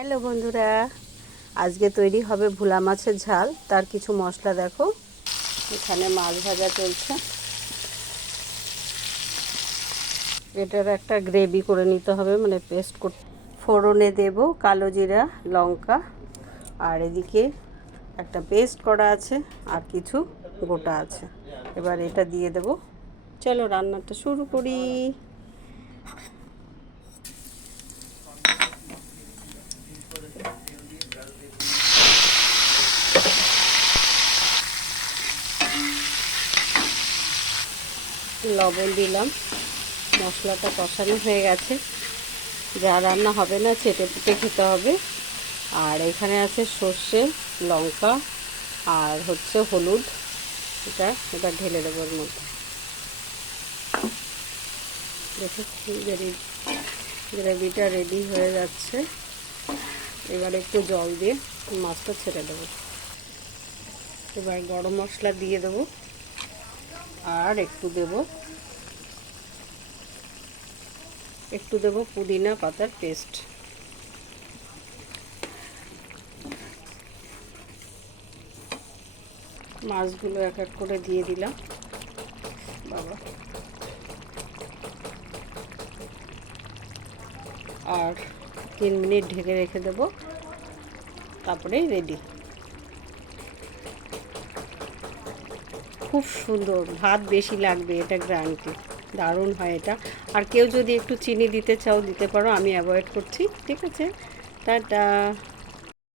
Hello বন্ধুরা, আজকে তৈরি হবে ভোলা মাছের ঝাল। তার কিছু মশলা দেখো, এখানে মাছ ভাজা চলছে। এটার একটা গ্রেভি করে নিতে হবে, মানে পেস্ট করতে। ফোড়নে দেব কালো জিরা, লঙ্কা, আর এদিকে একটা পেস্ট করা আছে আর কিছু গোটা আছে। এবার এটা দিয়ে দেব। চলো রান্নাটা শুরু করি। লবণ দিলাম, মশলাটা কষানো হয়ে গেছে। যা রান্না হবে না চেটে পুটে খেতে হবে। আর এখানে আছে সর্ষে, লঙ্কা আর হচ্ছে হলুদ। এটা ঢেলে দেবো ওর মধ্যে। দেখো গ্রেভিটা রেডি হয়ে যাচ্ছে। এবার একটু জল দিয়ে মাছটা ছেড়ে দেবো। এবার গরম মশলা দিয়ে দেবো আর একটু দেবো পুদিনা পাতার পেস্ট। মাছগুলো এক এক করে দিয়ে দিলাম। বাবা, আর 3 মিনিট ঢেকে রেখে দেবো, তারপরেই রেডি। খুব সুন্দর, ভাত বেশি লাগবে, এটা গ্যারান্টি। দারুণ হয় এটা। আর কেউ যদি একটু চিনি দিতে চাও দিতে পারো, আমি অ্যাভয়েড করছি। ঠিক আছে, টাটা।